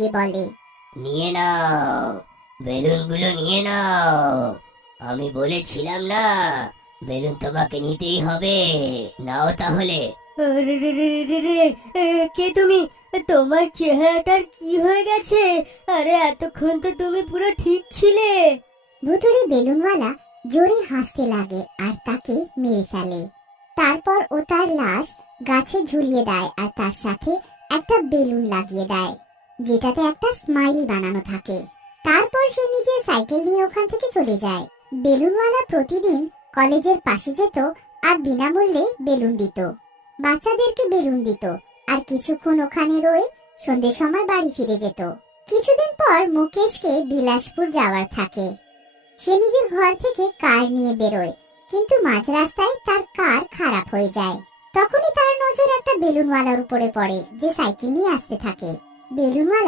দিয়ে বলে, নিয়ে নাও, বেলুনগুলো নিয়ে নাও। আমি বলেছিলাম না, বেলুন তোমাকে নিতেই হবে। নাও তাহলে। রে রে রে রে রে, কে তুমি? তোমার চেহারাটার কি হয়ে গেছে? আরে এতক্ষণ তো তুমি পুরো ঠিক ছিলে। ভুতুড়ে বেলুনওয়ালা জোরে হাসতে লাগে আর তাকে মেরে ফেলে। তারপর ও তার লাশ গাছে ঝুলিয়ে দেয় আর তার সাথে একটা বেলুন লাগিয়ে দেয়, যেটাতে একটা স্মাইলি বানানো থাকে। তারপর সে নিজের সাইকেল নিয়ে ওখান থেকে চলে যায়। বেলুনওয়ালা প্রতিদিন কলেজের পাশে যেত আর বিনামূল্যে বেলুন দিত, বাচ্চাদেরকে বেলুন দিত আর কিছুক্ষণ ওখানে রয়ে সন্ধ্যের সময় বাড়ি ফিরে যেত। কিছুদিন পর মুকেশকে বিলাসপুর যাওয়ার থাকে। সে নিজের ঘর থেকে কার নিয়ে বেরোয়, কিন্তু মাঝ রাস্তায় তার কার খারাপ হয়ে যায়। তখনই তার নজর একটা বেলুনওয়ালার উপরে পড়ে, যে সাইকেল নিয়ে আসতে থাকে। বেলুনওয়ালা